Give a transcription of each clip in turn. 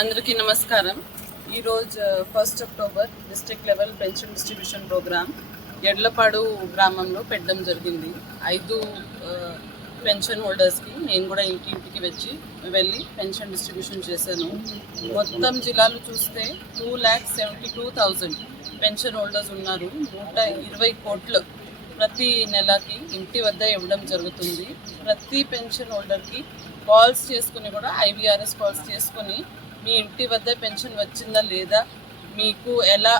అందరికీ నమస్కారం. ఈరోజు first October district level pension distribution programme Edlapadu గ్రామంలో పెట్టడం జరిగింది. ఐదు పెన్షన్ హోల్డర్స్కి నేను కూడా ఇంటి ఇంటికి వచ్చి వెళ్ళి పెన్షన్ డిస్ట్రిబ్యూషన్ చేశాను. మొత్తం జిల్లాలు చూస్తే two lakhs seventy two thousand pension holders ఉన్నారు. నూట ఇరవై కోట్లు ప్రతి నెలకి ఇంటి వద్ద ఇవ్వడం జరుగుతుంది. ప్రతి పెన్షన్ హోల్డర్కి కాల్స్ చేసుకుని కూడా ఐవీఆర్ఎస్ కాల్స్ చేసుకుని మీ ఇంటి వద్ద పెన్షన్ వచ్చిందా లేదా మీకు ఎలా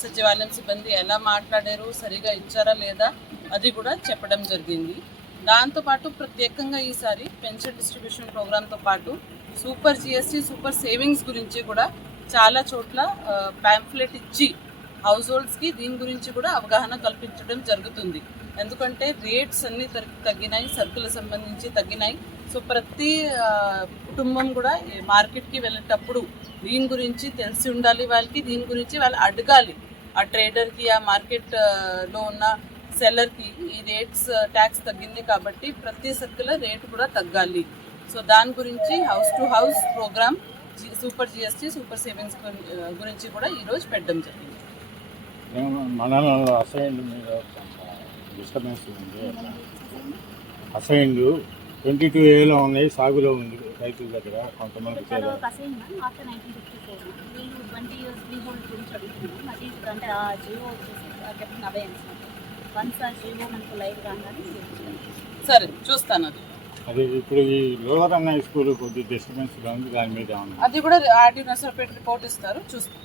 సచివాలయం సిబ్బంది ఎలా మాట్లాడారు సరిగా ఇచ్చారా లేదా అది కూడా చెప్పడం జరిగింది. దాంతోపాటు ప్రత్యేకంగా ఈసారి పెన్షన్ డిస్ట్రిబ్యూషన్ ప్రోగ్రాంతో పాటు సూపర్ జిఎస్టీ సూపర్ సేవింగ్స్ గురించి కూడా చాలా చోట్ల ప్యాంఫ్లెట్ ఇచ్చి హౌస్ హోల్డ్స్కి దీని గురించి కూడా అవగాహన కల్పించడం జరుగుతుంది. ఎందుకంటే రేట్స్ అన్నీ తగ్గి- తగ్గినాయి సరుకుల సంబంధించి తగ్గినాయి. సో ప్రతి కుటుంబం కూడా మార్కెట్కి వెళ్ళేటప్పుడు దీని గురించి తెలిసి ఉండాలి వాళ్ళకి దీని గురించి వాళ్ళు అడగాలి. ఆ ట్రేడర్కి ఆ మార్కెట్లో ఉన్న సెల్లర్కి ఈ రేట్స్ ట్యాక్స్ తగ్గింది కాబట్టి ప్రతి సరుకుల రేటు కూడా తగ్గాలి. సో దాని గురించి house to house programme super GST super savings గురించి కూడా ఈరోజు పెట్టడం జరిగింది. మండలంలో అసైన్డ్ మీద డిస్టర్బెన్స్ ఉంది. అసైన్డ్ ట్వంటీ టూ ఏలో ఉన్నాయి సాగులో ఉంది రైతుల దగ్గర కొంతమంది సరే చూస్తాను అది. అది ఇప్పుడు ఈ లోవర్ అన్న స్కూల్ కొద్ది డిస్టర్బెన్స్ ఉంది దాని మీద అది కూడా ఆర్డీ నర్సర్పేట రిపోర్ట్ ఇస్తారు చూస్తాను.